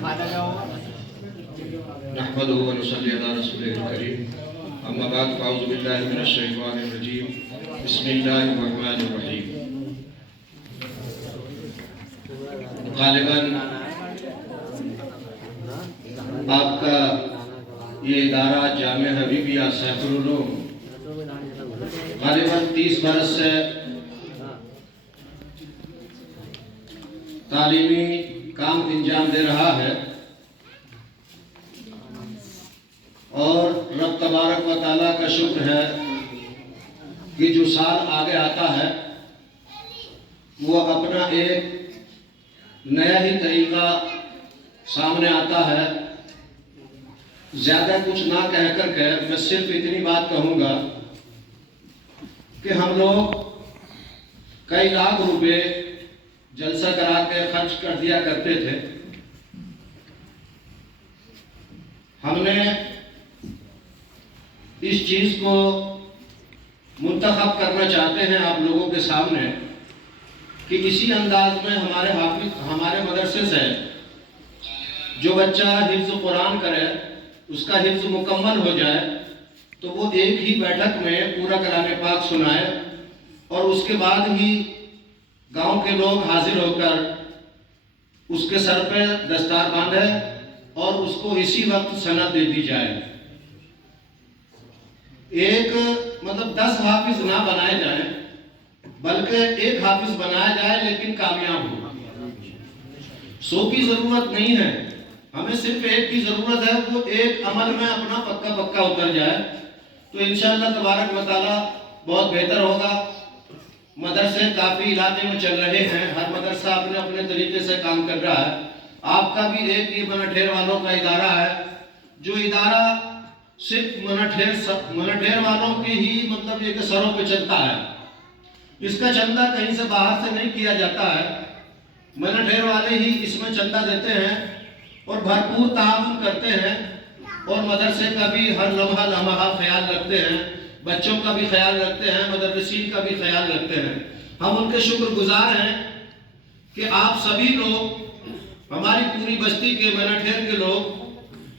نحمده ونصلي على رسوله الكريم اما بعد فاعوذ بالله من الشیطان الرجیم بسم اللہ الرحمن الرحیم۔ غالباً آپ کا یہ ادارہ جامعہ حبیبیہ سیف العلوم غالباً 30 برس سے تعلیمی کام انجام دے رہا ہے، اور رب تبارک و تعالیٰ کا شکر ہے کہ جو سال آگے آتا ہے وہ اپنا ایک نیا ہی طریقہ سامنے آتا ہے۔ زیادہ کچھ نہ کہہ کر کے میں صرف اتنی بات کہوں گا کہ ہم لوگ کئی لاکھ روپے جلسہ کرا کے خرچ کر دیا کرتے تھے۔ ہم نے اس چیز کو منتخب کرنا چاہتے ہیں آپ لوگوں کے سامنے کہ اسی انداز میں ہمارے مدرسے سے جو بچہ حفظ قرآن کرے، اس کا حفظ مکمل ہو جائے تو وہ ایک ہی بیٹھک میں پورا کلام پاک سنائے، اور اس کے بعد ہی گاؤں کے لوگ حاضر ہو کر اس کے سر پہ دستار باندھے اور اس کو اسی وقت سند دے دی جائے۔ ایک 10 حافظ نہ بنائے جائیں بلکہ ایک حافظ بنایا جائے لیکن کامیاب ہو۔ 100 کی ضرورت نہیں ہے، ہمیں صرف ایک کی ضرورت ہے، وہ ایک عمل میں اپنا پکا اتر جائے تو انشاءاللہ تبارک و تعالی بہت بہتر ہوگا۔ مدرسے کافی علاقے میں چل رہے ہیں، ہر مدرسہ اپنے اپنے طریقے سے کام کر رہا ہے۔ آپ کا بھی ایک یہ منٹھیر والوں کا ادارہ ہے، جو ادارہ صرف منٹھیر والوں کے ہی یہ سروں پہ چلتا ہے۔ اس کا چندہ کہیں سے باہر سے نہیں کیا جاتا ہے، منٹھیر والے ہی اس میں چندہ دیتے ہیں اور بھرپور تعاون کرتے ہیں، اور مدرسے کا بھی ہر لمحہ خیال رکھتے ہیں، بچوں کا بھی خیال رکھتے ہیں، مدرسین کا بھی خیال رکھتے ہیں۔ ہم ان کے شکر گزار ہیں کہ آپ سبھی لوگ، ہماری پوری بستی کے منٹھیر کے لوگ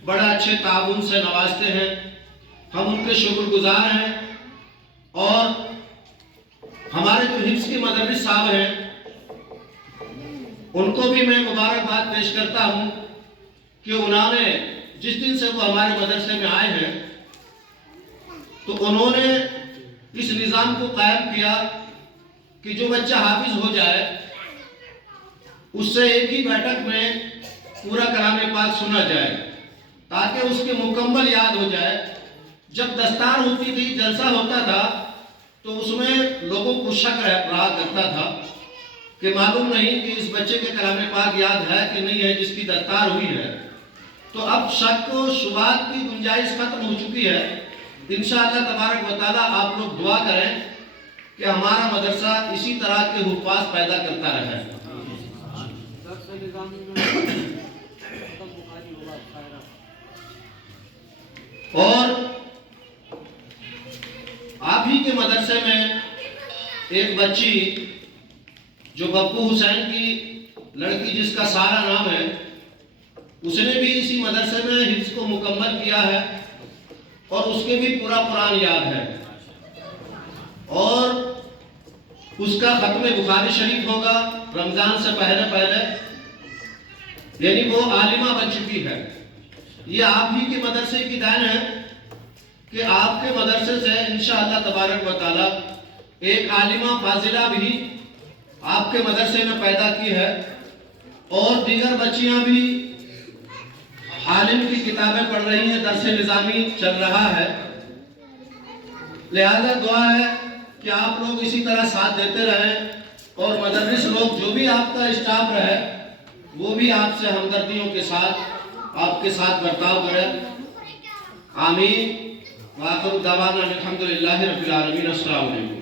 بڑا اچھے تعاون سے نوازتے ہیں، ہم ان کے شکر گزار ہیں۔ اور ہمارے جو حفظ کے مدرس صاحب ہیں ان کو بھی میں مبارکباد پیش کرتا ہوں کہ انہوں نے جس دن سے وہ ہمارے مدرسے میں آئے ہیں تو انہوں نے اس نظام کو قائم کیا کہ جو بچہ حافظ ہو جائے اس سے ایک ہی بیٹھک میں پورا کلام پاک سنا جائے تاکہ اس کے مکمل یاد ہو جائے۔ جب دستار ہوتی تھی، جلسہ ہوتا تھا تو اس میں لوگوں کو شک رہا کرتا تھا کہ معلوم نہیں کہ اس بچے کے کلام پاک یاد ہے کہ نہیں ہے جس کی دستار ہوئی ہے۔ تو اب شک و شبہات کی گنجائش ختم ہو چکی ہے۔ انشاءاللہ تبارک و تعالیٰ آپ لوگ دعا کریں کہ ہمارا مدرسہ اسی طرح کے حفاظ پیدا کرتا رہے۔ اور آپ ہی کے مدرسے میں ایک بچی جو بپو حسین کی لڑکی جس کا سارا نام ہے، اس نے بھی اسی مدرسے میں حفظ کو مکمل کیا ہے اور اس کے بھی پورا قرآن یاد ہے، اور اس کا ختم بخاری شریف ہوگا رمضان سے پہلے، یعنی وہ عالمہ بن چکی ہے۔ یہ آپ ہی کے مدرسے کی دین ہے کہ آپ کے مدرسے سے انشاءاللہ تبارک و تعالی ایک عالمہ فاضلہ بھی آپ کے مدرسے میں پیدا کی ہے، اور دیگر بچیاں بھی عالم کی کتابیں پڑھ رہی ہیں، درس نظامی چل رہا ہے۔ لہذا دعا ہے کہ آپ لوگ اسی طرح ساتھ دیتے رہیں، اور مدرس لوگ جو بھی آپ کا اسٹاف رہے وہ بھی آپ سے ہمدردیوں کے ساتھ آپ کے ساتھ برتاؤ کرے۔ آمین۔ وآخر دعوانا الحمدللہ رب العالمین۔ السلام علیکم۔